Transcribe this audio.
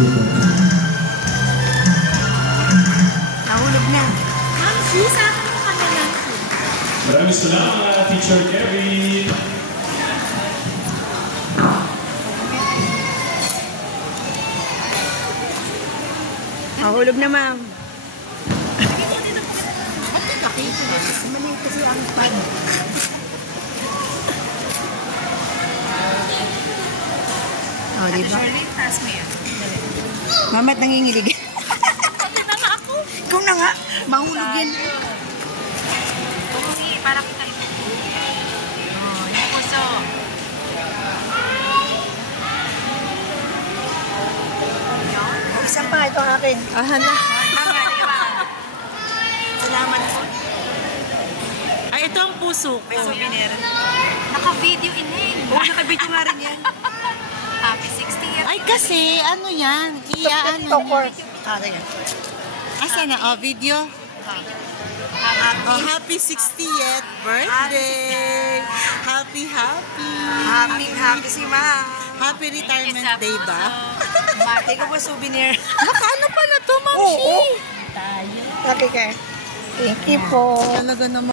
Nahulog na. Ma'am, sis, akin mo kami lang. Maraming salamat, Teacher Kevin. Nahulog na, ma'am. Ba't nagkakita? Mali kasi ang pad. O, diba? Shirley, taas mo yan. Mama't nangingilig. Ano na nga ako? Ikaw na nga. Mahulog yan. Pumungi, para kita ito. Oh, yung puso. O, isa pa. Ito ang akin. Aha na. Salamat po. Ay, ito ang puso ko. May souvenir. Naka-video in. Oo, nakabidyo nga rin yan. Happy 60th. Ay, kasi, ano yan? Iya, ano? Tokor. Sige. Asa na? Oh, video. Oh, happy 60th birthday! Happy, happy! Happy si Ma. Happy retirement day ba? Take ko souvenir. Ano pala to, Ma'am Oo. Shi? Okay, kay. Thank you po. Talaga naman.